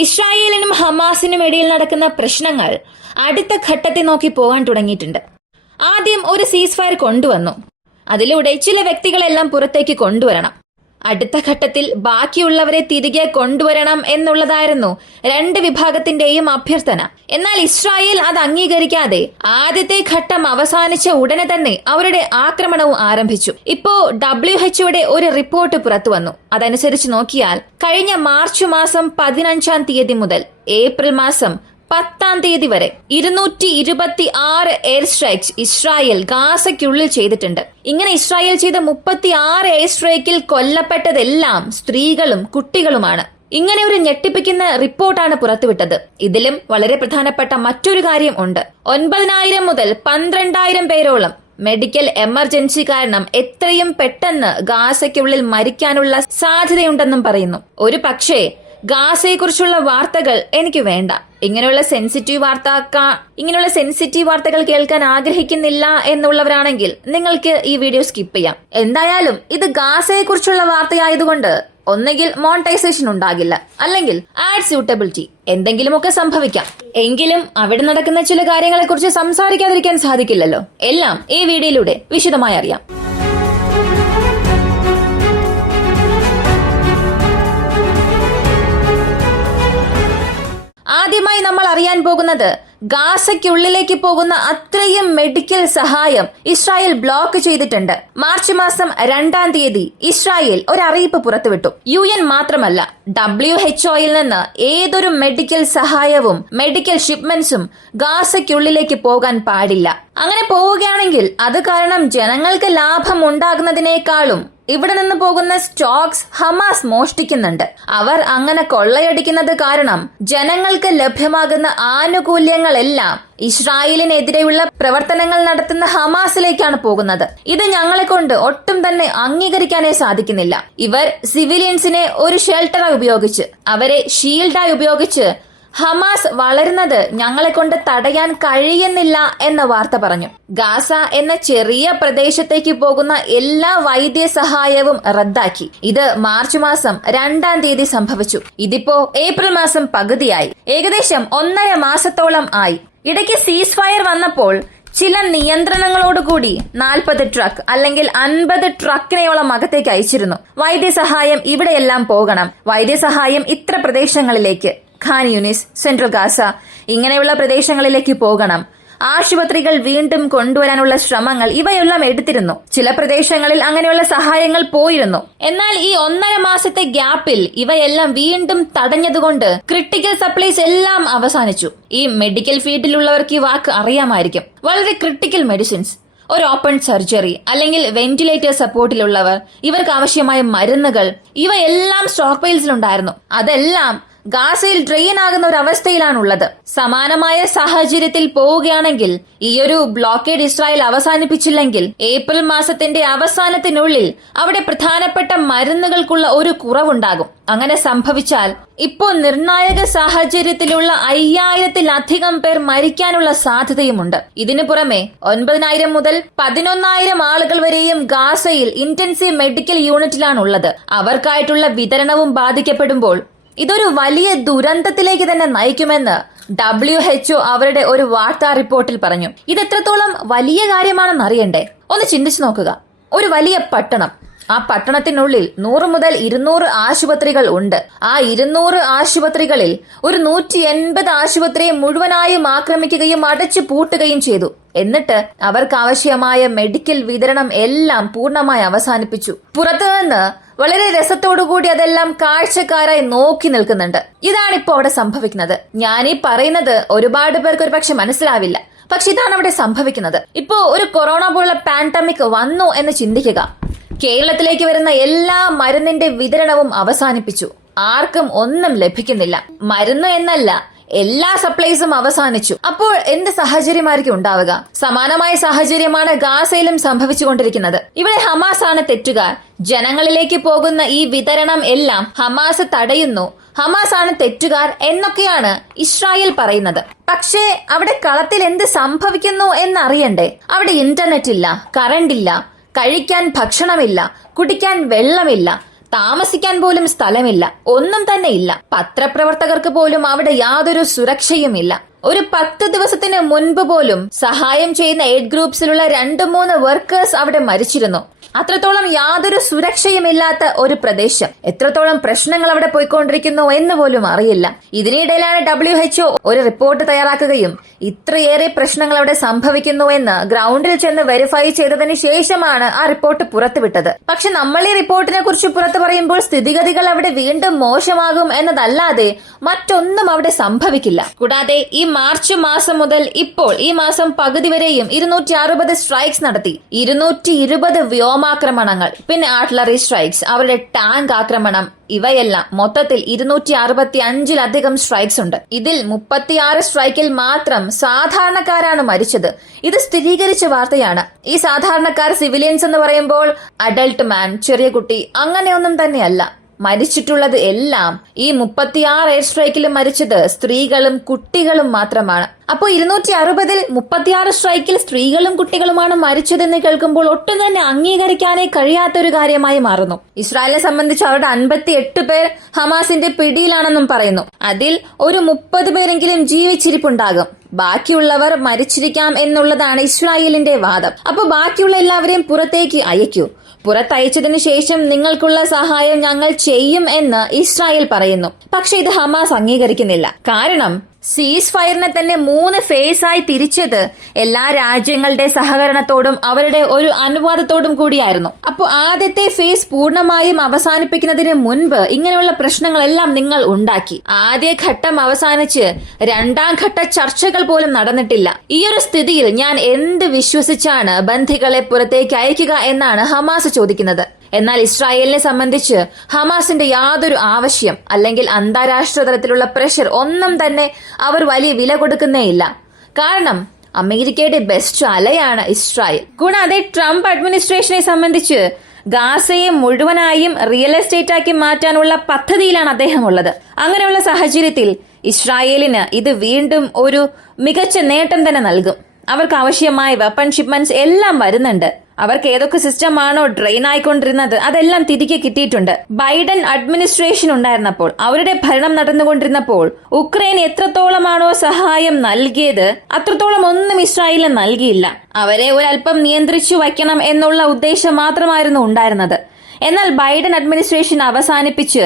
ഇസ്രായേലിനും ഹമാസിനും ഇടയിൽ നടക്കുന്ന പ്രശ്നങ്ങൾ അടുത്ത ഘട്ടത്തെ നോക്കി പോകാൻ തുടങ്ങിയിട്ടുണ്ട്. ആദ്യം ഒരു സീസ് ഫയർ കൊണ്ടുവന്നു. അതിലൂടെ ചില വ്യക്തികളെല്ലാം പുറത്തേക്ക് കൊണ്ടുവരണം. അടുത്ത ഘട്ടത്തിൽ ബാക്കിയുള്ളവരെ തിരികെ കൊണ്ടുവരണം എന്നുള്ളതായിരുന്നു രണ്ട് വിഭാഗത്തിന്റെയും അഭ്യർത്ഥന. എന്നാൽ ഇസ്രായേൽ അത് അംഗീകരിക്കാതെ ആദ്യത്തെ ഘട്ടം അവസാനിച്ച ഉടനെ തന്നെ അവരുടെ ആക്രമണവും ആരംഭിച്ചു. ഇപ്പോ WHO ഒരു റിപ്പോർട്ട് പുറത്തു വന്നു. അതനുസരിച്ച് നോക്കിയാൽ കഴിഞ്ഞ മാർച്ച് മാസം 15-ാം തീയതി മുതൽ ഏപ്രിൽ മാസം 10-ാം തീയതി വരെ 226 എയർ സ്ട്രൈക്സ് ഇസ്രായേൽ ഗാസയ്ക്കുള്ളിൽ ചെയ്തിട്ടുണ്ട്. ഇങ്ങനെ ഇസ്രായേൽ ചെയ്ത 36 എയർ സ്ട്രൈക്കിൽ കൊല്ലപ്പെട്ടതെല്ലാം സ്ത്രീകളും കുട്ടികളുമാണ്. ഇങ്ങനെ ഒരു ഞെട്ടിപ്പിക്കുന്ന റിപ്പോർട്ടാണ് പുറത്തുവിട്ടത്. ഇതിലും വളരെ പ്രധാനപ്പെട്ട മറ്റൊരു കാര്യം ഉണ്ട്. 9,000 മുതൽ 12,000 പേരോളം മെഡിക്കൽ എമർജൻസി കാരണം എത്രയും പെട്ടെന്ന് ഗാസയ്ക്കുള്ളിൽ മരിക്കാനുള്ള സാധ്യതയുണ്ടെന്നും പറയുന്നു. ഒരു പക്ഷേ ഗാസയെക്കുറിച്ചുള്ള വാർത്തകൾ എനിക്ക് വേണ്ട. ഇങ്ങനെയുള്ള സെൻസിറ്റീവ് വാർത്തകൾ കേൾക്കാൻ ആഗ്രഹിക്കുന്നില്ല എന്നുള്ളവരാണെങ്കിൽ നിങ്ങൾക്ക് ഈ വീഡിയോ സ്കിപ്പ് ചെയ്യാം. എന്തായാലും ഇത് ഗാസയെക്കുറിച്ചുള്ള വാർത്തയായതുകൊണ്ട് ഒന്നുകിൽ മോണിറ്റൈസേഷൻ ഉണ്ടാകില്ല, അല്ലെങ്കിൽ ആഡ് സ്യൂട്ടബിലിറ്റി എന്തെങ്കിലുമൊക്കെ സംഭവിക്കാം. എങ്കിലും അവിടെ നടക്കുന്ന ചില കാര്യങ്ങളെക്കുറിച്ച് സംസാരിക്കാതിരിക്കാൻ സാധിക്കില്ലല്ലോ. എല്ലാം ഈ വീഡിയോയിലൂടെ വിശദമായി അറിയാം. ആദ്യമായി നമ്മൾ അറിയാൻ പോകുന്നത് ഗാസയ്ക്കുള്ളിലേക്ക് പോകുന്ന അത്രയും മെഡിക്കൽ സഹായം ഇസ്രായേൽ ബ്ലോക്ക് ചെയ്തിട്ടുണ്ട്. മാർച്ച് മാസം 2-ാം തീയതി ഇസ്രായേൽ ഒരു അറിയിപ്പ് പുറത്തുവിട്ടു. UN മാത്രമല്ല, WHO-യിൽ നിന്ന് ഏതൊരു മെഡിക്കൽ സഹായവും മെഡിക്കൽ ഷിപ്മെന്റ്സും ഗാസയ്ക്കുള്ളിലേക്ക് പോകാൻ പാടില്ല. അങ്ങനെ പോവുകയാണെങ്കിൽ അത് കാരണം ജനങ്ങൾക്ക് ലാഭം ഉണ്ടാകുന്നതിനേക്കാളും ഇവിടെ നിന്ന് പോകുന്ന സ്റ്റോക്സ് ഹമാസ് മോഷ്ടിക്കുന്നുണ്ട്. അവർ അങ്ങനെ കൊള്ളയടിക്കുന്നത് കാരണം ജനങ്ങൾക്ക് ലഭ്യമാകുന്ന ആനുകൂല്യങ്ങളെല്ലാം ഇസ്രായേലിനെതിരെയുള്ള പ്രവർത്തനങ്ങൾ നടത്തുന്ന ഹമാസിലേക്കാണ് പോകുന്നത്. ഇത് ഞങ്ങളെ കൊണ്ട് ഒട്ടും തന്നെ അംഗീകരിക്കാനേ സാധിക്കുന്നില്ല. ഇവർ സിവിലിയൻസിനെ ഒരു ഷെൽട്ടറായി ഉപയോഗിച്ച്, അവരെ ഷീൽഡായി ഉപയോഗിച്ച് ഹമാസ് വളരുന്നത് ഞങ്ങളെ കൊണ്ട് തടയാൻ കഴിയുന്നില്ല എന്ന വാർത്ത പറഞ്ഞു. ഗാസ എന്ന ചെറിയ പ്രദേശത്തേക്ക് പോകുന്ന എല്ലാ വൈദ്യസഹായവും റദ്ദാക്കി. ഇത് മാർച്ച് മാസം 2-ാം തീയതി സംഭവിച്ചു. ഇതിപ്പോ ഏപ്രിൽ മാസം പകുതിയായി. ഏകദേശം 1.5 മാസത്തോളം ആയി. ഇടയ്ക്ക് സീസ് ഫയർ വന്നപ്പോൾ ചില നിയന്ത്രണങ്ങളോടുകൂടി 40 ട്രക്ക് അല്ലെങ്കിൽ 50 ട്രക്കിനെയോളം അകത്തേക്ക് അയച്ചിരുന്നു. വൈദ്യസഹായം ഇവിടെയെല്ലാം പോകണം, വൈദ്യസഹായം ഇത്ര പ്രദേശങ്ങളിലേക്ക്, ഖാൻ യൂനിസ്, സെൻട്രൽ ഗാസ ഇങ്ങനെയുള്ള പ്രദേശങ്ങളിലേക്ക് പോകണം, ആശുപത്രികൾ വീണ്ടും കൊണ്ടുവരാനുള്ള ശ്രമങ്ങൾ ഇവയെല്ലാം എടുത്തിരുന്നു. ചില പ്രദേശങ്ങളിൽ അങ്ങനെയുള്ള സഹായങ്ങൾ പോയിരുന്നു. എന്നാൽ ഈ 1.5 മാസത്തെ ഗ്യാപ്പിൽ ഇവയെല്ലാം വീണ്ടും തടഞ്ഞതുകൊണ്ട് ക്രിട്ടിക്കൽ സപ്ലൈസ് എല്ലാം അവസാനിച്ചു. ഈ മെഡിക്കൽ ഫീൽഡിലുള്ളവർക്ക് ഈ വാക്ക് അറിയാമായിരിക്കും. വളരെ ക്രിട്ടിക്കൽ മെഡിസിൻസ്, ഒരു ഓപ്പൺ സർജറി അല്ലെങ്കിൽ വെന്റിലേറ്റർ സപ്പോർട്ടിലുള്ളവർ, ഇവർക്ക് ആവശ്യമായ മരുന്നുകൾ ഇവയെല്ലാം സ്റ്റോക്ക് പൈൽസിലുണ്ടായിരുന്നു. അതെല്ലാം ഗാസയിൽ ഡ്രെയിൻ ആകുന്ന ഒരു അവസ്ഥയിലാണുള്ളത്. സമാനമായ സാഹചര്യത്തിൽ പോവുകയാണെങ്കിൽ ഈയൊരു ബ്ലോക്കേഡ് ഇസ്രായേൽ അവസാനിപ്പിച്ചില്ലെങ്കിൽ ഏപ്രിൽ മാസത്തിന്റെ അവസാനത്തിനുള്ളിൽ അവിടെ പ്രധാനപ്പെട്ട മരുന്നുകൾക്കുള്ള ഒരു കുറവുണ്ടാകും. അങ്ങനെ സംഭവിച്ചാൽ ഇപ്പോൾ നിർണായക സാഹചര്യത്തിലുള്ള 5000-ലധികം പേർ മരിക്കാനുള്ള സാധ്യതയുമുണ്ട്. ഇതിനു പുറമെ 9,000 മുതൽ 11,000 ആളുകൾ വരെയും ഗാസയിൽ ഇന്റൻസീവ് മെഡിക്കൽ യൂണിറ്റിലാണുള്ളത്. അവർക്കായിട്ടുള്ള വിതരണവും ബാധിക്കപ്പെടുമ്പോൾ ഇതൊരു വലിയ ദുരന്തത്തിലേക്ക് തന്നെ നയിക്കുമെന്ന് WHO അവരുടെ ഒരു വാർത്താ റിപ്പോർട്ടിൽ പറഞ്ഞു. ഇത് എത്രത്തോളം വലിയ കാര്യമാണെന്ന് അറിയണ്ടേ? ഒന്ന് ചിന്തിച്ചു നോക്കുക. ഒരു വലിയ പട്ടണം, ആ പട്ടണത്തിനുള്ളിൽ 100 മുതൽ 200 ആശുപത്രികൾ ഉണ്ട്. ആ 200 ആശുപത്രികളിൽ ഒരു 180 ആശുപത്രിയെ മുഴുവനായും ആക്രമിക്കുകയും അടച്ചു പൂട്ടുകയും ചെയ്തു. എന്നിട്ട് അവർക്ക് ആവശ്യമായ മെഡിക്കൽ വിതരണം എല്ലാം പൂർണ്ണമായി അവസാനിപ്പിച്ചു. പുറത്തുനിന്ന് വളരെ രസത്തോടുകൂടി അതെല്ലാം കാഴ്ചക്കാരായി നോക്കി നിൽക്കുന്നുണ്ട്. ഇതാണിപ്പോ അവിടെ സംഭവിക്കുന്നത്. ഞാനീ പറയുന്നത് ഒരുപാട് പേർക്ക് ഒരു പക്ഷെ മനസ്സിലാവില്ല, പക്ഷെ ഇതാണ് അവിടെ സംഭവിക്കുന്നത്. ഇപ്പോ ഒരു കൊറോണ പോലുള്ള പാൻഡമിക് വന്നു എന്ന് ചിന്തിക്കുക. കേരളത്തിലേക്ക് വരുന്ന എല്ലാ മരുന്നിന്റെ വിതരണവും അവസാനിപ്പിച്ചു. ആർക്കും ഒന്നും ലഭിക്കുന്നില്ല. മരുന്ന് എന്നല്ല, എല്ലാ സപ്ലൈസും അവസാനിച്ചു. അപ്പോൾ എന്ത് സാഹചര്യമായിരിക്കും ഉണ്ടാവുക? സമാനമായ സാഹചര്യമാണ് ഗാസയിലും സംഭവിച്ചുകൊണ്ടിരിക്കുന്നത്. ഇവിടെ ഹമാസ് ആണ് തെറ്റുകാർ. ജനങ്ങളിലേക്ക് പോകുന്ന ഈ വിതരണം എല്ലാം ഹമാസ് തടയുന്നു, ഹമാസ് ആണ് തെറ്റുകാർ എന്നൊക്കെയാണ് ഇസ്രായേൽ പറയുന്നത്. പക്ഷേ അവിടെ കളത്തിൽ എന്ത് സംഭവിക്കുന്നു എന്നറിയണ്ടേ? അവിടെ ഇന്റർനെറ്റ് ഇല്ല, കറണ്ട് ഇല്ല, കഴിക്കാൻ ഭക്ഷണമില്ല, കുടിക്കാൻ വെള്ളമില്ല, താമസിക്കാൻ പോലും സ്ഥലമില്ല, ഒന്നും തന്നെ ഇല്ല. പത്രപ്രവർത്തകർക്ക് പോലും അവിടെ യാതൊരു സുരക്ഷയുമില്ല. ഒരു 10 ദിവസത്തിന് മുൻപ് പോലും സഹായം ചെയ്യുന്ന എയ്ഡ് ഗ്രൂപ്പ്സിലുള്ള 2-3 വർക്കേഴ്സ് അവിടെ മരിച്ചിരുന്നു. അത്രത്തോളം യാതൊരു സുരക്ഷയുമില്ലാത്ത ഒരു പ്രദേശം. എത്രത്തോളം പ്രശ്നങ്ങൾ അവിടെ പോയിക്കൊണ്ടിരിക്കുന്നു എന്ന് പോലും അറിയില്ല. ഇതിനിടയിലാണ് WHO ഒരു റിപ്പോർട്ട് തയ്യാറാക്കുകയും ഇത്രയേറെ പ്രശ്നങ്ങൾ അവിടെ സംഭവിക്കുന്നു എന്ന് ഗ്രൗണ്ടിൽ ചെന്ന് വെരിഫൈ ചെയ്തതിന് ശേഷമാണ് ആ റിപ്പോർട്ട് പുറത്തുവിട്ടത്. പക്ഷെ നമ്മൾ ഈ റിപ്പോർട്ടിനെ കുറിച്ച് പുറത്തു പറയുമ്പോൾ സ്ഥിതിഗതികൾ അവിടെ വീണ്ടും മോശമാകും എന്നതല്ലാതെ മറ്റൊന്നും അവിടെ സംഭവിക്കില്ല. കൂടാതെ ഈ മാർച്ച് മാസം മുതൽ ഇപ്പോൾ ഈ മാസം പകുതി വരെയും 260 സ്ട്രൈക്സ് നടത്തി. 220 വ്യോമാക്രമണങ്ങൾ, പിന്നെ ആർട്ടിലറി സ്ട്രൈക്സ്, അവരുടെ ടാങ്ക് ആക്രമണം, ഇവയെല്ലാം മൊത്തത്തിൽ 265-ലധികം സ്ട്രൈക്സ് ഉണ്ട്. ഇതിൽ 36 സ്ട്രൈക്കിൽ മാത്രം സാധാരണക്കാരാണ് മരിച്ചത്. ഇത് സ്ഥിരീകരിച്ച വാർത്തയാണ്. ഈ സാധാരണക്കാർ സിവിലിയൻസ് എന്ന് പറയുമ്പോൾ അഡൽട്ട് മാൻ, ചെറിയ കുട്ടി, അങ്ങനെയൊന്നും തന്നെയല്ല. മരിച്ചിട്ടുള്ളത് എല്ലാം ഈ 36 എയർ സ്ട്രൈക്കിലും മരിച്ചത് സ്ത്രീകളും കുട്ടികളും മാത്രമാണ്. അപ്പോൾ 260-ൽ 36 സ്ട്രൈക്കിൽ സ്ത്രീകളും കുട്ടികളുമാണ് മരിച്ചതെന്ന് കേൾക്കുമ്പോൾ ഒട്ടും തന്നെ അംഗീകരിക്കാനേ കഴിയാത്തൊരു കാര്യമായി മാറുന്നു. ഇസ്രായേലിനെ സംബന്ധിച്ച് അവരുടെ 58 പേർ ഹമാസിന്റെ പിടിയിലാണെന്നും പറയുന്നു. അതിൽ ഒരു 30 പേരെങ്കിലും ജീവിച്ചിരിപ്പുണ്ടാകും. ബാക്കിയുള്ളവർ മരിച്ചിരിക്കാം എന്നുള്ളതാണ് ഇസ്രായേലിന്റെ വാദം. അപ്പോൾ ബാക്കിയുള്ള എല്ലാവരെയും പുറത്തേക്ക് അയക്കൂ. പുറത്തയച്ചതിനു ശേഷം നിങ്ങൾക്കുള്ള സഹായം ഞങ്ങൾ ചെയ്യും എന്ന് ഇസ്രായേൽ പറയുന്നു. പക്ഷെ ഇത് ഹമാസ് അംഗീകരിക്കുന്നില്ല. കാരണം സീസ് ഫയറിനെ തന്നെ 3 ഫേസായി തിരിച്ചത് എല്ലാ രാജ്യങ്ങളുടെ സഹകരണത്തോടും അവരുടെ ഒരു അനുവാദത്തോടും കൂടിയായിരുന്നു. അപ്പോൾ ആദ്യത്തെ ഫേസ് പൂർണ്ണമായും അവസാനിപ്പിക്കുന്നതിന് മുൻപ് ഇങ്ങനെയുള്ള പ്രശ്നങ്ങളെല്ലാം നിങ്ങൾ ഉണ്ടാക്കി. ആദ്യ ഘട്ടം അവസാനിച്ച് 2ാം ഘട്ട ചർച്ചകൾ പോലും നടന്നിട്ടില്ല. ഈ ഒരു സ്ഥിതിയിൽ ഞാൻ എന്ത് വിശ്വസിച്ചാണ് ബന്ധികളെ പുറത്തേക്ക് അയക്കുക എന്നാണ് ഹമാസ് ചോദിക്കുന്നത്. എന്നാൽ ഇസ്രായേലിനെ സംബന്ധിച്ച് ഹമാസിന്റെ യാതൊരു ആവശ്യം അല്ലെങ്കിൽ അന്താരാഷ്ട്ര തലത്തിലുള്ള പ്രഷർ ഒന്നും തന്നെ അവർ വലിയ വില കൊടുക്കുന്നേയില്ല. കാരണം അമേരിക്കയുടെ ബെസ്റ്റ് അലയാണ് ഇസ്രായേൽ. കൂടാതെ ട്രംപ് അഡ്മിനിസ്ട്രേഷനെ സംബന്ധിച്ച് ഗാസയെ മുഴുവനായും റിയൽ എസ്റ്റേറ്റ് ആക്കി മാറ്റാനുള്ള പദ്ധതിയിലാണ് അദ്ദേഹം ഉള്ളത്. അങ്ങനെയുള്ള സാഹചര്യത്തിൽ ഇസ്രായേലിന് ഇത് വീണ്ടും ഒരു മികച്ച നേട്ടം തന്നെ നൽകും. അവർക്ക് ആവശ്യമായ വെപ്പൺ ഷിപ്മെന്റ്സ് എല്ലാം വരുന്നുണ്ട്. അവർക്ക് ഏതൊക്കെ സിസ്റ്റം ആണോ ഡ്രെയിൻ ആയിക്കൊണ്ടിരുന്നത് അതെല്ലാം തിരികെ കിട്ടിയിട്ടുണ്ട്. ബൈഡൻ അഡ്മിനിസ്ട്രേഷൻ ഉണ്ടായിരുന്നപ്പോൾ, അവരുടെ ഭരണം നടന്നുകൊണ്ടിരുന്നപ്പോൾ ഉക്രൈൻ എത്രത്തോളമാണോ സഹായം നൽകിയത് അത്രത്തോളം ഒന്നും ഇസ്രായേലിന് നൽകിയില്ല. അവരെ ഒരല്പം നിയന്ത്രിച്ചു വയ്ക്കണം എന്നുള്ള ഉദ്ദേശം മാത്രമായിരുന്നു ഉണ്ടായിരുന്നത്. എന്നാൽ ബൈഡൻ അഡ്മിനിസ്ട്രേഷൻ അവസാനിപ്പിച്ച്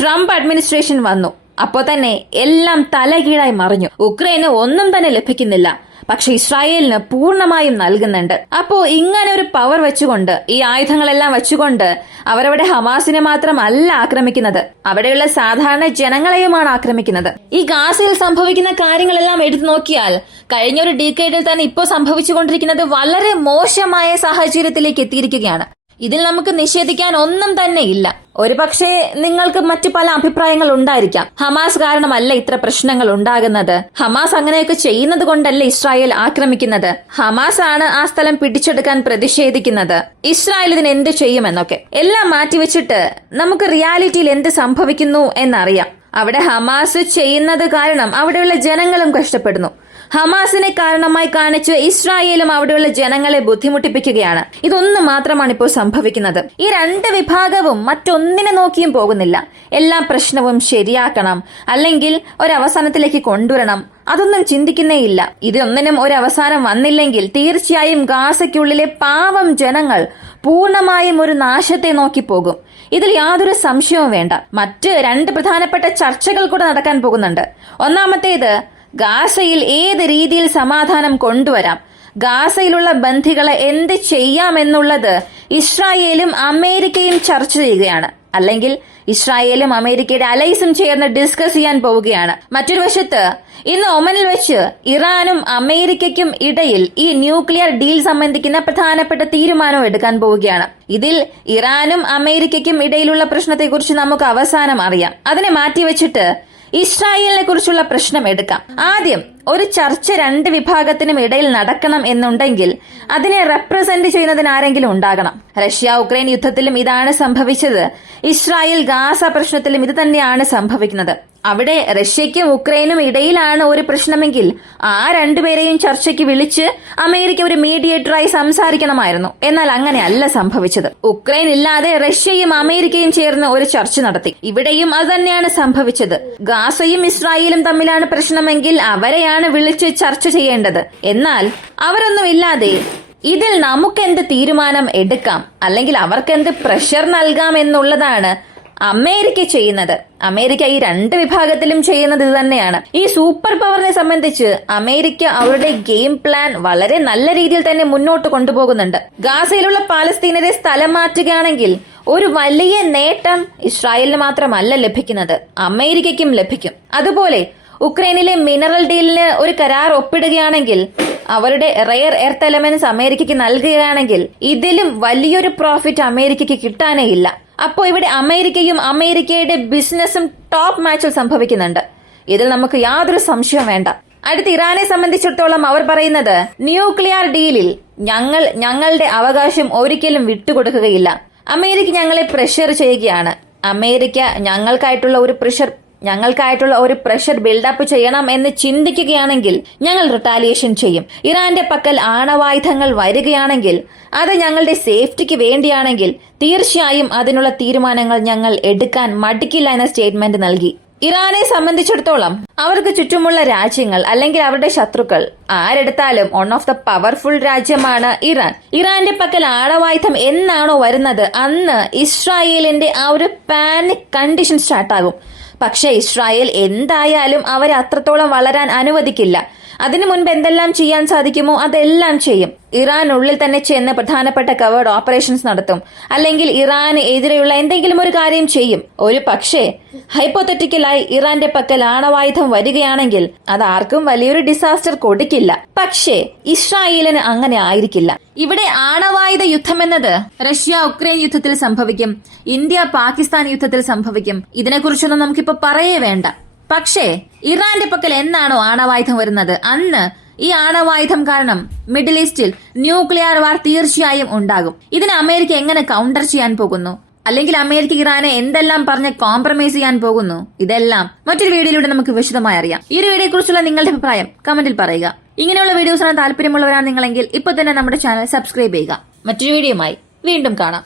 ട്രംപ് അഡ്മിനിസ്ട്രേഷൻ വന്നു. അപ്പോൾ തന്നെ എല്ലാം തലകീഴായി മറിഞ്ഞു. ഉക്രൈന് ഒന്നും തന്നെ ലഭിക്കുന്നില്ല, പക്ഷെ ഇസ്രായേലിന് പൂർണ്ണമായും നൽകുന്നുണ്ട്. അപ്പോ ഇങ്ങനെ ഒരു പവർ വെച്ചുകൊണ്ട്, ഈ ആയുധങ്ങളെല്ലാം വെച്ചുകൊണ്ട് അവരവിടെ ഹമാസിനെ മാത്രമല്ല ആക്രമിക്കുന്നത്, അവിടെയുള്ള സാധാരണ ജനങ്ങളെയുമാണ് ആക്രമിക്കുന്നത്. ഈ ഗാസയിൽ സംഭവിക്കുന്ന കാര്യങ്ങളെല്ലാം എടുത്തു നോക്കിയാൽ കഴിഞ്ഞ ഒരു ഡീക്കേഡിൽ തന്നെ ഇപ്പോൾ സംഭവിച്ചുകൊണ്ടിരിക്കുന്നത് വളരെ മോശമായ സാഹചര്യത്തിലേക്ക് എത്തിയിരിക്കുകയാണ്. ഇതിൽ നമുക്ക് നിഷേധിക്കാൻ ഒന്നും തന്നെ ഇല്ല. ഒരുപക്ഷെ നിങ്ങൾക്ക് മറ്റു പല അഭിപ്രായങ്ങൾ ഉണ്ടായിരിക്കാം. ഹമാസ് കാരണമല്ല ഇത്ര പ്രശ്നങ്ങൾ ഉണ്ടാകുന്നത്, ഹമാസ് അങ്ങനെയൊക്കെ ചെയ്യുന്നത് കൊണ്ടല്ല ഇസ്രായേൽ ആക്രമിക്കുന്നത്, ഹമാസ് ആണ് ആ സ്ഥലം പിടിച്ചെടുക്കാൻ പ്രതിഷേധിക്കുന്നത്, ഇസ്രായേൽ ഇതിന് എന്ത് ചെയ്യുമെന്നൊക്കെ എല്ലാം മാറ്റിവെച്ചിട്ട് നമുക്ക് റിയാലിറ്റിയിൽ എന്ത് സംഭവിക്കുന്നു എന്നറിയാം. അവിടെ ഹമാസ് ചെയ്യുന്നത് കാരണം അവിടെയുള്ള ജനങ്ങളും കഷ്ടപ്പെടുന്നു. ഹമാസിനെ കാരണമായി കാണിച്ച് ഇസ്രായേലും അവിടെയുള്ള ജനങ്ങളെ ബുദ്ധിമുട്ടിപ്പിക്കുകയാണ്. ഇതൊന്നും മാത്രമാണ് ഇപ്പോൾ സംഭവിക്കുന്നത്. ഈ 2 വിഭാഗവും മറ്റൊന്നിനെ നോക്കിയും പോകുന്നില്ല. എല്ലാ പ്രശ്നവും ശരിയാക്കണം, അല്ലെങ്കിൽ ഒരവസാനത്തിലേക്ക് കൊണ്ടുവരണം, അതൊന്നും ചിന്തിക്കുന്നേയില്ല. ഇതൊന്നിനും ഒരവസാനം വന്നില്ലെങ്കിൽ തീർച്ചയായും ഗാസയ്ക്കുള്ളിലെ പാവം ജനങ്ങൾ പൂർണ്ണമായും ഒരു നാശത്തെ നോക്കി പോകും. ഇതിൽ യാതൊരു സംശയവും വേണ്ട. മറ്റ് 2 പ്രധാനപ്പെട്ട ചർച്ചകൾ കൂടെ നടക്കാൻ പോകുന്നുണ്ട്. ഒന്നാമത്തേത്, ഗാസയിൽ ഏത് രീതിയിൽ സമാധാനം കൊണ്ടുവരാം, ഗാസയിലുള്ള ബന്ധികളെ എന്ത് ചെയ്യാമെന്നുള്ളത് ഇസ്രായേലും അമേരിക്കയും ചർച്ച ചെയ്യുകയാണ്. അല്ലെങ്കിൽ ഇസ്രായേലും അമേരിക്കയുടെ അലൈസും ചേർന്ന് ഡിസ്കസ് ചെയ്യാൻ പോവുകയാണ്. മറ്റൊരു വശത്ത് ഇന്ന് ഒമനിൽ വെച്ച് ഇറാനും അമേരിക്കയ്ക്കും ഇടയിൽ ഈ ന്യൂക്ലിയർ ഡീൽ സംബന്ധിക്കുന്ന പ്രധാനപ്പെട്ട തീരുമാനം എടുക്കാൻ പോവുകയാണ്. ഇതിൽ ഇറാനും അമേരിക്കയ്ക്കും ഇടയിലുള്ള പ്രശ്നത്തെക്കുറിച്ച് നമുക്ക് അവസാനം അറിയാം. അതിനെ മാറ്റിവെച്ചിട്ട് ഇസ്രായേലിനെ കുറിച്ചുള്ള പ്രശ്നം എടുക്കാം. ആദ്യം ഒരു ചർച്ച 2 വിഭാഗത്തിനും ഇടയിൽ നടക്കണം എന്നുണ്ടെങ്കിൽ അതിനെ റെപ്രസെന്റ് ചെയ്യുന്നതിന് ആരെങ്കിലും ഉണ്ടാകണം. റഷ്യ ഉക്രൈൻ യുദ്ധത്തിലും ഇതാണ് സംഭവിച്ചത്. ഇസ്രായേൽ ഗാസ പ്രശ്നത്തിലും ഇത് തന്നെയാണ് സംഭവിക്കുന്നത്. അവിടെ റഷ്യയ്ക്കും ഉക്രൈനും ഇടയിലാണ് ഒരു പ്രശ്നമെങ്കിൽ ആ രണ്ടുപേരെയും ചർച്ചയ്ക്ക് വിളിച്ച് അമേരിക്ക ഒരു മീഡിയേറ്ററായി സംസാരിക്കണമായിരുന്നു. എന്നാൽ അങ്ങനെയല്ല സംഭവിച്ചത്. ഉക്രൈൻ ഇല്ലാതെ റഷ്യയും അമേരിക്കയും ചേർന്ന് ഒരു ചർച്ച നടത്തി. ഇവിടെയും അതുതന്നെയാണ് സംഭവിച്ചത്. ഗാസയും ഇസ്രായേലും തമ്മിലാണ് പ്രശ്നമെങ്കിൽ അവരെയാണ് വിളിച്ച് ചർച്ച ചെയ്യേണ്ടത്. എന്നാൽ അവരൊന്നുമില്ലാതെ ഇതിൽ നമുക്കെന്ത് തീരുമാനം എടുക്കാം, അല്ലെങ്കിൽ അവർക്കെന്ത് പ്രഷർ നൽകാം എന്നുള്ളതാണ് അമേരിക്ക ചെയ്യുന്നത്. അമേരിക്ക ഈ രണ്ട് വിഭാഗത്തിലും ചെയ്യുന്നത് ഇത് തന്നെയാണ്. ഈ സൂപ്പർ പവറിനെ സംബന്ധിച്ച് അമേരിക്ക അവരുടെ ഗെയിം പ്ലാൻ വളരെ നല്ല രീതിയിൽ തന്നെ മുന്നോട്ട് കൊണ്ടുപോകുന്നുണ്ട്. ഗാസയിലുള്ള പാലസ്തീനരെ സ്ഥലം മാറ്റുകയാണെങ്കിൽ ഒരു വലിയ നേട്ടം ഇസ്രായേലിന് മാത്രമല്ല ലഭിക്കുന്നത്, അമേരിക്കയ്ക്കും ലഭിക്കും. അതുപോലെ ഉക്രൈനിലെ മിനറൽ ഡീലിന് ഒരു കരാർ ഒപ്പിടുകയാണെങ്കിൽ, അവരുടെ റെയർ എർത്ത് എലമെന്റ്സ് അമേരിക്കയ്ക്ക് നൽകുകയാണെങ്കിൽ ഇതിലും വലിയൊരു പ്രോഫിറ്റ് അമേരിക്കയ്ക്ക് കിട്ടാനേ ഇല്ല. അപ്പോ ഇവിടെ അമേരിക്കയും അമേരിക്കയുടെ ബിസിനസ്സും ടോപ്പ് മാച്ചിൽ സംഭവിക്കുന്നുണ്ട്. ഇതിൽ നമുക്ക് യാതൊരു സംശയവും വേണ്ട. അടുത്ത് ഇറാനെ സംബന്ധിച്ചിടത്തോളം അവർ പറയുന്നത്, ന്യൂക്ലിയർ ഡീലിൽ ഞങ്ങളുടെ അവകാശം ഒരിക്കലും വിട്ടുകൊടുക്കുകയില്ല. അമേരിക്ക ഞങ്ങളെ പ്രഷർ ചെയ്യുകയാണ്. അമേരിക്ക ഞങ്ങൾക്കായിട്ടുള്ള ഒരു പ്രഷർ ബിൽഡപ്പ് ചെയ്യണം എന്ന് ചിന്തിക്കുകയാണെങ്കിൽ ഞങ്ങൾ റിട്ടാലിയേഷൻ ചെയ്യും. ഇറാന്റെ പക്കൽ ആണവായുധങ്ങൾ വരികയാണെങ്കിൽ അത് ഞങ്ങളുടെ സേഫ്റ്റിക്ക് വേണ്ടിയാണെങ്കിൽ തീർച്ചയായും അതിനുള്ള തീരുമാനങ്ങൾ ഞങ്ങൾ എടുക്കാൻ മടിക്കില്ല എന്ന സ്റ്റേറ്റ്മെന്റ് നൽകി. ഇറാനെ സംബന്ധിച്ചിടത്തോളം അവർക്ക് ചുറ്റുമുള്ള രാജ്യങ്ങൾ അല്ലെങ്കിൽ അവരുടെ ശത്രുക്കൾ ആരെടുത്താലും വൺ ഓഫ് ദ പവർഫുൾ രാജ്യമാണ് ഇറാൻ. ഇറാന്റെ പക്കൽ ആണവായുധം എന്നാണോ വരുന്നത് അന്ന് ഇസ്രായേലിന്റെ ആ ഒരു പാനിക് കണ്ടീഷൻ സ്റ്റാർട്ടാകും. പക്ഷെ ഇസ്രായേൽ എന്തായാലും അവരെ അത്രത്തോളം വളരാൻ അനുവദിക്കില്ല. അതിനു മുൻപ് എന്തെല്ലാം ചെയ്യാൻ സാധിക്കുമോ അതെല്ലാം ചെയ്യും. ഇറാനുള്ളിൽ തന്നെ ചെന്ന് പ്രധാനപ്പെട്ട കവേർഡ് ഓപ്പറേഷൻസ് നടത്തും, അല്ലെങ്കിൽ ഇറാന് എതിരെയുള്ള എന്തെങ്കിലും ഒരു കാര്യം ചെയ്യും. ഒരു പക്ഷേ ഹൈപ്പോത്തറ്റിക്കലായി ഇറാന്റെ പക്കൽ ആണവായുധം വരികയാണെങ്കിൽ അത് ആർക്കും വലിയൊരു ഡിസാസ്റ്റർ കൊടുക്കില്ല. പക്ഷേ ഇസ്രായേലിന് അങ്ങനെ ആയിരിക്കില്ല. ഇവിടെ ആണവായുധ യുദ്ധം എന്നത് റഷ്യ ഉക്രൈൻ യുദ്ധത്തിൽ സംഭവിക്കും, ഇന്ത്യ പാകിസ്ഥാൻ യുദ്ധത്തിൽ സംഭവിക്കും. ഇതിനെക്കുറിച്ചൊന്നും നമുക്കിപ്പോ പറയേ വേണ്ട. പക്ഷേ ഇറാന്റെ പക്കൽ എന്നാണോ ആണവായുധം വരുന്നത് അന്ന് ഈ ആണവായുധം കാരണം മിഡിൽ ഈസ്റ്റിൽ ന്യൂക്ലിയർ വാർ തീർച്ചയായും ഉണ്ടാകും. ഇതിന് അമേരിക്ക എങ്ങനെ കൗണ്ടർ ചെയ്യാൻ പോകുന്നു, അല്ലെങ്കിൽ അമേരിക്ക ഇറാനെ എന്തെല്ലാം പറഞ്ഞ് കോംപ്രമൈസ് ചെയ്യാൻ പോകുന്നു, ഇതെല്ലാം മറ്റൊരു വീഡിയോയിലൂടെ നമുക്ക് വിശദമായി അറിയാം. ഈ ഒരു വീഡിയോയെ കുറിച്ചുള്ള നിങ്ങളുടെ അഭിപ്രായം കമന്റിൽ പറയുക. ഇങ്ങനെയുള്ള വീഡിയോസിന് താല്പര്യമുള്ളവരാണ് നിങ്ങളെങ്കിൽ ഇപ്പൊ തന്നെ നമ്മുടെ ചാനൽ സബ്സ്ക്രൈബ് ചെയ്യുക. മറ്റൊരു വീഡിയോയുമായി വീണ്ടും കാണാം.